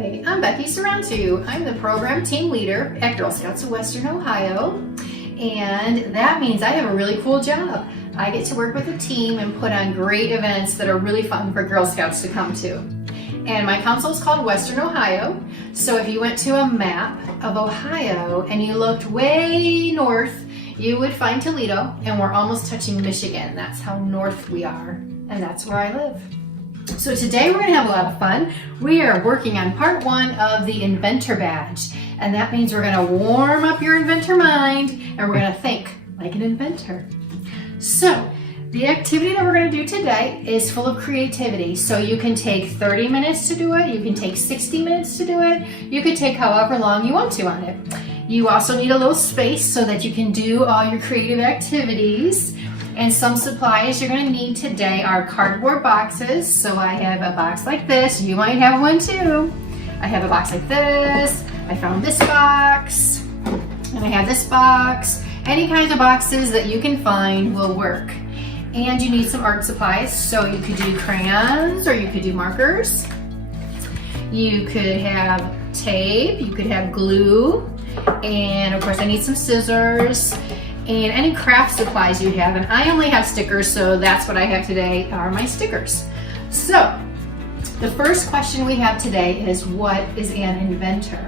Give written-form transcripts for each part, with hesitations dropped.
Hi, I'm Becky Sorrento. I'm the program team leader at Girl Scouts of Western Ohio, and that means I have a really cool job. I get to work with a team and put on great events that are really fun for Girl Scouts to come to. And my council is called Western Ohio, so if you went to a map of Ohio and you looked way north, you would find Toledo, and we're almost touching Michigan. That's how north we are, and that's where I live. So today we're going to have a lot of fun. We are working on part 1 of the Inventor badge, and that means we're going to warm up your inventor mind and we're going to think like an inventor. So the activity that we're going to do today is full of creativity. So you can take 30 minutes to do it, you can take 60 minutes to do it, you can take however long you want to on it. You also need a little space so that you can do all your creative activities. And some supplies you're going to need today are cardboard boxes. So I have a box like this. You might have one too. I have a box like this. I found this box. And I have this box. Any kinds of boxes that you can find will work. And you need some art supplies. So you could do crayons or you could do markers. You could have tape. You could have glue. And of course I need some scissors. And any craft supplies you have, and I only have stickers, so that's what I have today are my stickers. So the first question we have today is, what is an inventor?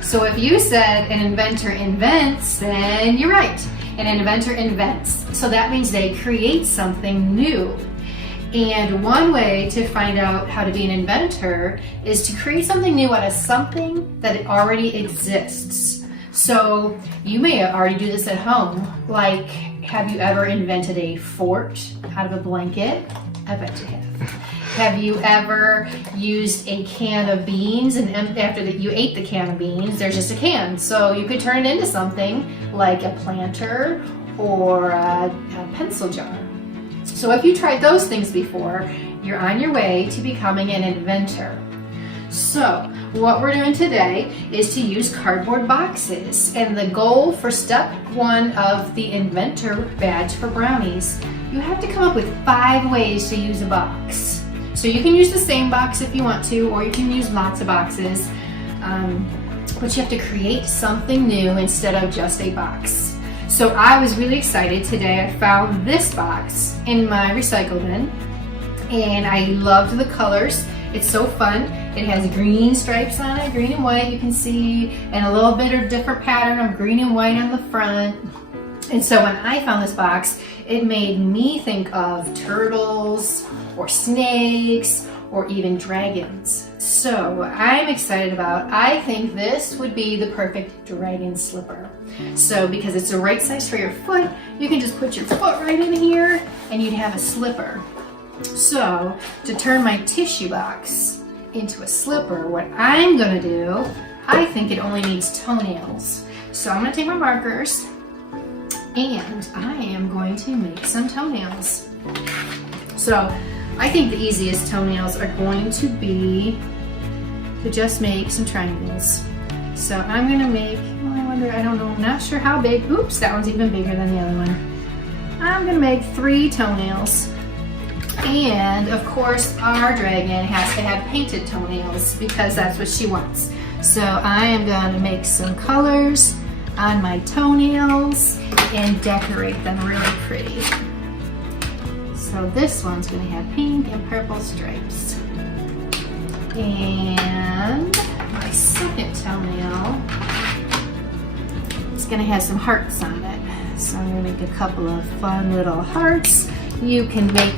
So if you said an inventor invents, then you're right. An inventor invents. So that means they create something new. And one way to find out how to be an inventor is to create something new out of something that already exists. So you may already do this at home. Like, have you ever invented a fort out of a blanket? I bet you have. Have you ever used a can of beans and after that you ate the can of beans, there's just a can. So you could turn it into something like a planter or a pencil jar. So if you tried those things before, you're on your way to becoming an inventor. So what we're doing today is to use cardboard boxes, and the goal for step 1 of the Inventor badge for Brownies, you have to come up with 5 ways to use a box. So you can use the same box if you want to, or you can use lots of boxes, but you have to create something new instead of just a box. So I was really excited today. I found this box in my recycle bin, and I loved the colors. It's so fun. It has green stripes on it, green and white you can see, and a little bit of different pattern of green and white on the front. And so when I found this box, it made me think of turtles or snakes or even dragons. So I'm excited about, I think this would be the perfect dragon slipper. So because it's the right size for your foot, you can just put your foot right in here and you'd have a slipper. So to turn my tissue box into a slipper, what I'm gonna do, I think it only needs toenails. So I'm gonna take my markers and I am going to make some toenails. So I think the easiest toenails are going to be to just make some triangles. So I'm gonna make, well, I wonder, I don't know, I'm not sure how big. Oops, that one's even bigger than the other one. I'm gonna make 3 toenails. And of course our dragon has to have painted toenails because that's what she wants. So I am going to make some colors on my toenails and decorate them really pretty. So this one's going to have pink and purple stripes. And my second toenail is going to have some hearts on it. So I'm going to make a couple of fun little hearts. You can make,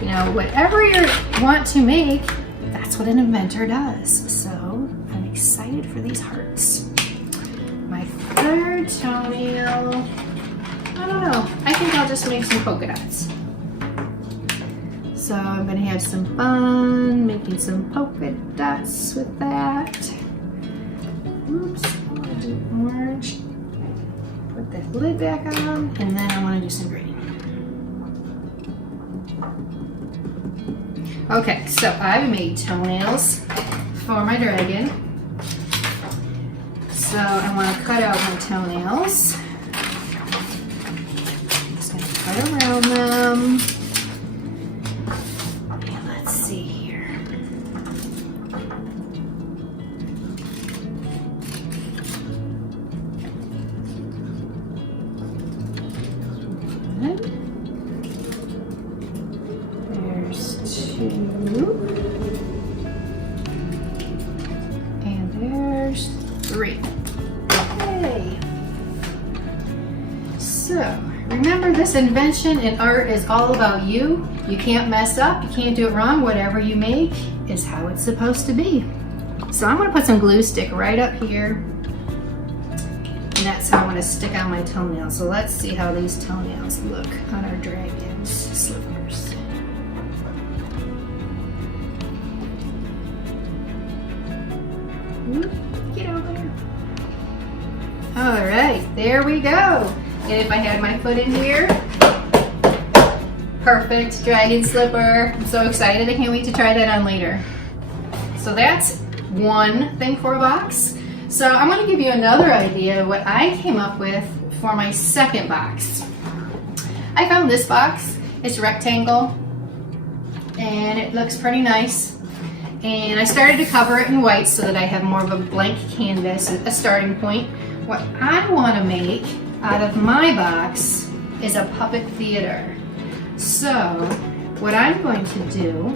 you know, whatever you want to make, that's what an inventor does. So I'm excited for these hearts. My third toenail, I don't know, I think I'll just make some polka dots. So I'm gonna have some fun making some polka dots with that. Oops, I wanna do orange. Put that lid back on, and then I wanna do some green. Okay, so I've made toenails for my dragon. So I want to cut out my toenails. Just going to cut around them. And let's see here. 3. Okay. So, remember, this invention and art is all about you. You can't mess up, you can't do it wrong. Whatever you make is how it's supposed to be. So I'm gonna put some glue stick right up here. And that's how I'm gonna stick on my toenails. So let's see how these toenails look on our dragon's slippers. Get over there. All right, there we go. And if I had my foot in here, perfect dragon slipper. I'm so excited, I can't wait to try that on later. So that's one thing for a box. So I'm going to give you another idea of what I came up with for my second box. I found this box. It's rectangle and it looks pretty nice. And I started to cover it in white so that I have more of a blank canvas, a starting point. What I want to make out of my box is a puppet theater. So what I'm going to do,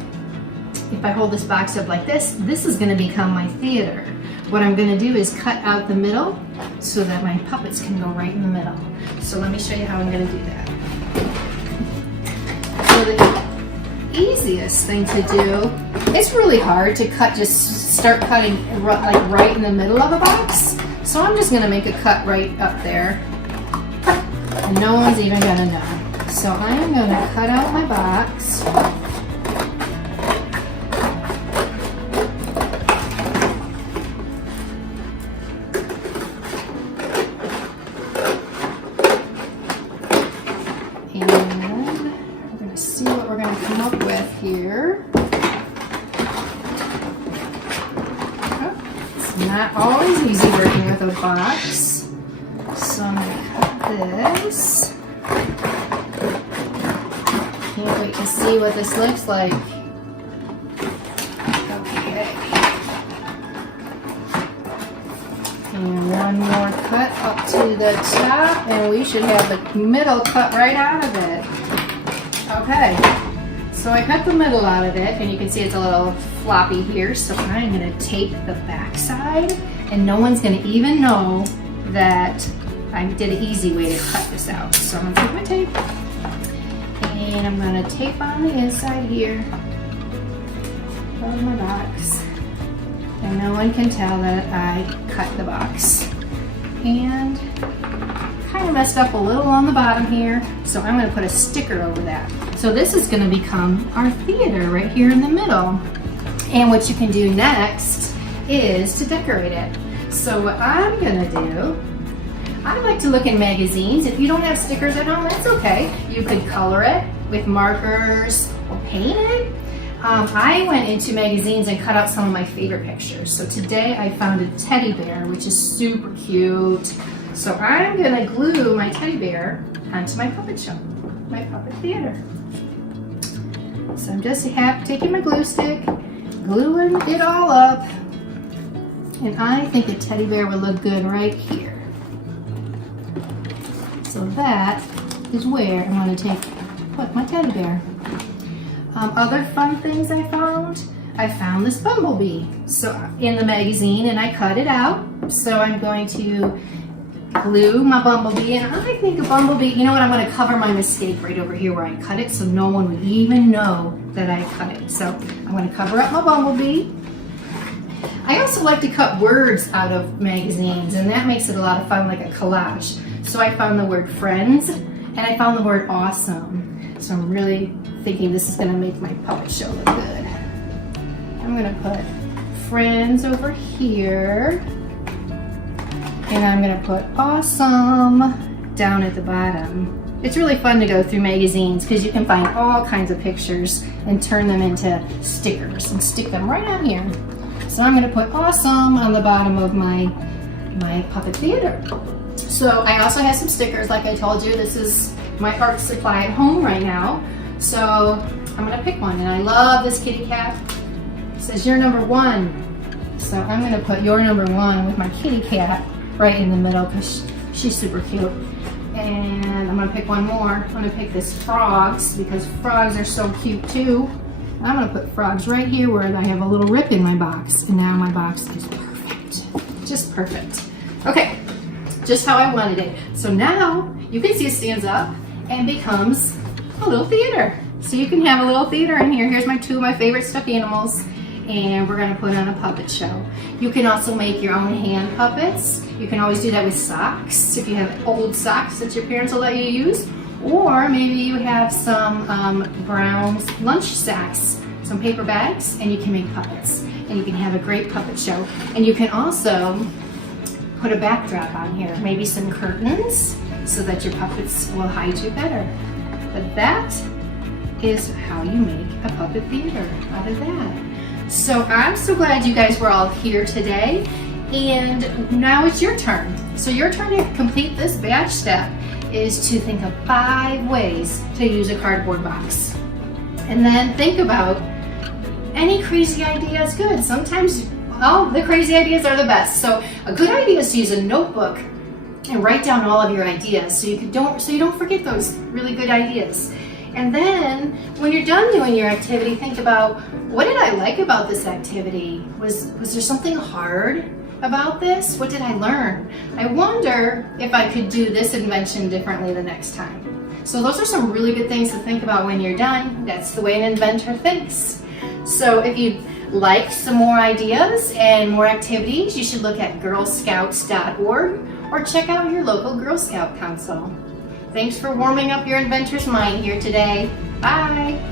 if I hold this box up like this is going to become my theater. What I'm going to do is cut out the middle so that my puppets can go right in the middle. So let me show you how I'm going to do that. So the easiest thing to do, it's really hard to cut, just start cutting like right in the middle of a box. So I'm just going to make a cut right up there and no one's even going to know. So I'm going to cut out my box. Here. Oh, it's not always easy working with a box. So I'm going to cut this. Can't wait to see what this looks like. Okay. And one more cut up to the top, and we should have the middle cut right out of it. Okay. So I cut the middle out of it, and you can see it's a little floppy here, so I'm going to tape the back side, and no one's going to even know that I did an easy way to cut this out. So I'm going to take my tape, and I'm going to tape on the inside here of my box, and no one can tell that I cut the box. And kind of messed up a little on the bottom here, so I'm going to put a sticker over that. So this is going to become our theater right here in the middle. And what you can do next is to decorate it. So what I'm going to do, I like to look in magazines. If you don't have stickers at home, that's okay. You could color it with markers or paint it. I went into magazines and cut out some of my favorite pictures. So today I found a teddy bear, which is super cute. So I'm going to glue my teddy bear onto my puppet show, my puppet theater. So I'm just taking my glue stick, gluing it all up, and I think a teddy bear would look good right here. So that is where I'm going to put my teddy bear. Other fun things I found this bumblebee in the magazine, and I cut it out. So I'm going to glue my bumblebee, and I think a bumblebee, you know what, I'm going to cover my mistake right over here where I cut it so no one would even know that I cut it. So I'm going to cover up my bumblebee. I also like to cut words out of magazines, and that makes it a lot of fun, like a collage. So I found the word friends, and I found the word awesome. So I'm really thinking this is going to make my puppet show look good. I'm going to put friends over here. And I'm going to put awesome down at the bottom. It's really fun to go through magazines because you can find all kinds of pictures and turn them into stickers and stick them right on here. So I'm going to put awesome on the bottom of my puppet theater. So I also have some stickers, like I told you. This is my art supply at home right now. So I'm going to pick one, and I love this kitty cat. It says you're number 1. So I'm going to put your number 1 with my kitty cat right in the middle because she's super cute. And I'm going to pick one more. I'm going to pick this frogs because frogs are so cute too. I'm going to put frogs right here where I have a little rip in my box, and now my box is perfect. just perfect. Okay, just how I wanted it. So now you can see it stands up and becomes a little theater. So you can have a little theater in here. Here's two of my favorite stuffed animals, and we're gonna put on a puppet show. You can also make your own hand puppets. You can always do that with socks, if you have old socks that your parents will let you use, or maybe you have some Brown's lunch sacks, some paper bags, and you can make puppets. And you can have a great puppet show. And you can also put a backdrop on here, maybe some curtains, so that your puppets will hide you better. But that is how you make a puppet theater out of that. So I'm so glad you guys were all here today, and now it's your turn. So your turn to complete this batch step is to think of 5 ways to use a cardboard box. And then think about any crazy idea is good. Sometimes the crazy ideas are the best. So a good idea is to use a notebook and write down all of your ideas so you don't forget those really good ideas. And then when you're done doing your activity, think about, what did I like about this activity? Was there something hard about this? What did I learn? I wonder if I could do this invention differently the next time. So those are some really good things to think about when you're done. That's the way an inventor thinks. So if you'd like some more ideas and more activities, you should look at girlscouts.org or check out your local Girl Scout Council. Thanks for warming up your inventor's mind here today. Bye!